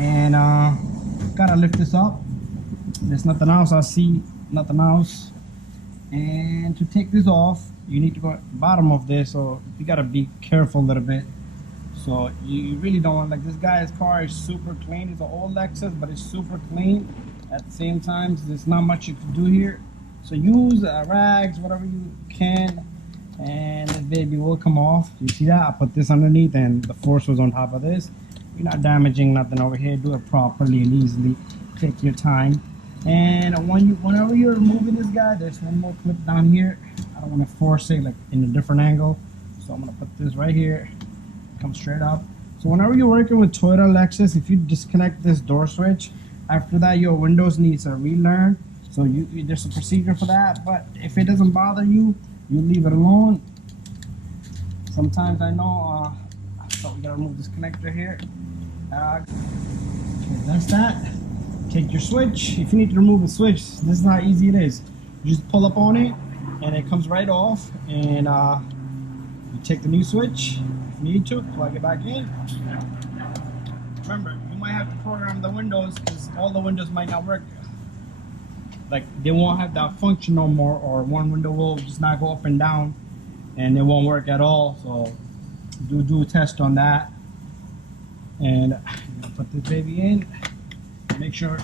and gotta lift this up. There's nothing else. I see nothing else. And to take this off, you need to go at the bottom of this, so you gotta be careful a little bit. So you really don't want, like, this guy's car is super clean. It's an old Lexus, but it's super clean. At the same time, there's not much you can do here. So use rags, whatever you can, and this baby will come off. You see that? I put this underneath and the force was on top of this. You're not damaging nothing over here. Do it properly and easily. Take your time. And whenever you're removing this guy, there's one more clip down here. I don't want to force it like in a different angle, so I'm gonna put this right here. Come straight up. So whenever you're working with Toyota Lexus, if you disconnect this door switch, after that your windows needs a relearn. So there's a procedure for that. But if it doesn't bother you, you leave it alone. Sometimes I know. So we gotta remove this connector here. Okay, that's that. Take your switch. If you need to remove the switch, this is how easy it is. You just pull up on it and it comes right off, and you take the new switch if you need to, plug it back in. Remember, you might have to program the windows because all the windows might not work. Like, they won't have that function no more, or one window will just not go up and down and it won't work at all. So do a test on that. And I'm gonna put this baby in. Make sure